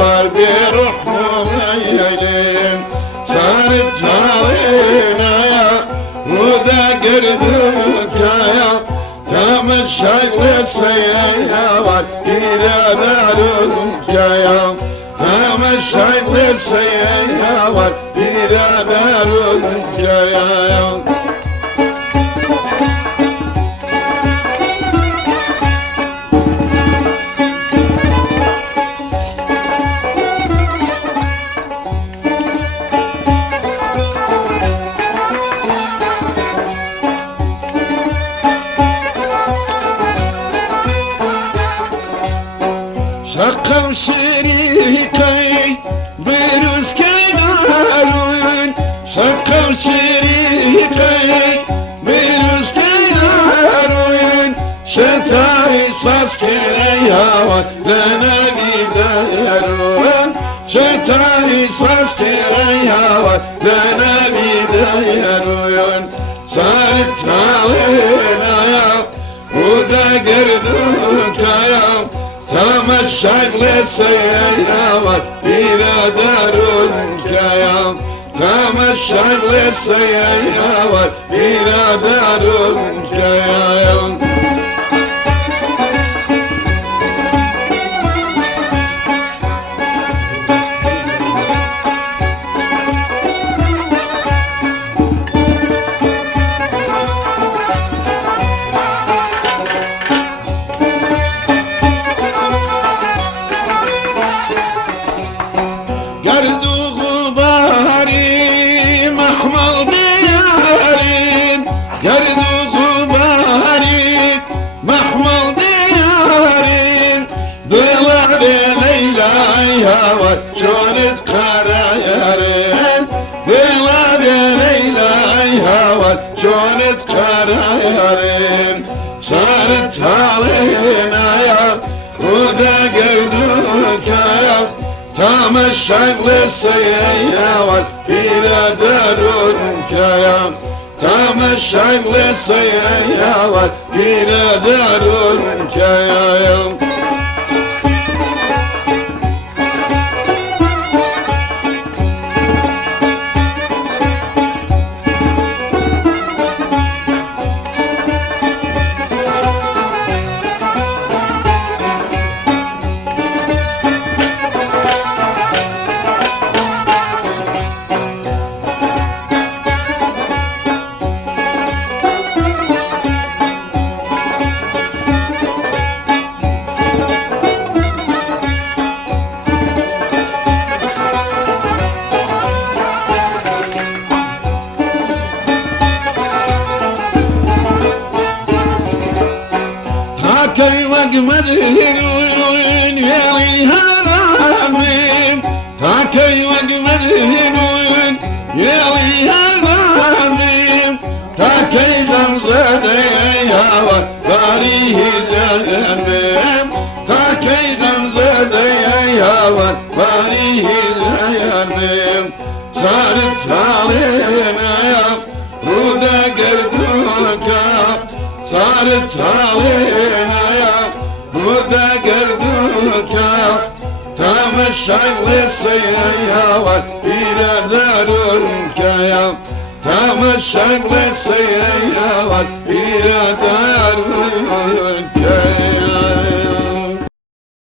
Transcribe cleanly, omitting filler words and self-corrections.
var bir ruhum sarıp çalınaya Ruda gördük ya Tamışaylı sayaya var biraderim ya Tamışaylı sayaya var biraderim ya Sakal şerikay bir üskeydarın Sakal şerikay bir üskeydarın Şetay saskiraya var dene giderim Şetay saskiraya var dene giderim Sarı talınaya bu da gördük ayağım Tamaşaklı sayaya var biraderim kayam Tamaşaklı sayaya var biraderim kayam Gerduğu bari mahmal diyarin Gerduğu bari mahmal diyarin Dılade Leyla'ya var çonet karayarin Dılade Leyla'ya var çonet karayarin Sarı talınaya Ruda gördük ayak Tamaşaklı sayaya var biraderim kayam Tamaşaklı sayaya var biraderim kayam Köy vakmerin yeli haramim Ta köy vakmerin yeli haramim Ta köyden zedeye var tarihi zedemim Ta köyden zedeye var tarihi zedemim Sarı talınaya ruda gördük Sarı talınaya bu da gördük ya Tamaşaklı sayaya var biraderim kayam Tamaşaklı sayaya var biraderim